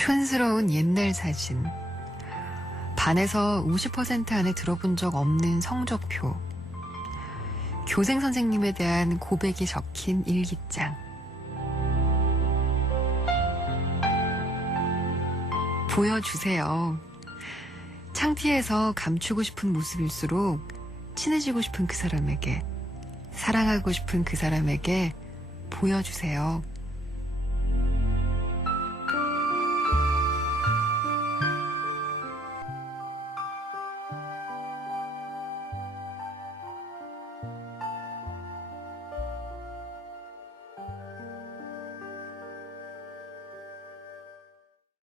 촌스러운 옛날 사진. 반에서 50% 안에 들어본 적 없는 성적표. 교생 선생님에 대한 고백이 적힌 일기장. 보여주세요. 창피해서 감추고 싶은 모습일수록 친해지고 싶은 그 사람에게, 사랑하고 싶은 그 사람에게 보여주세요.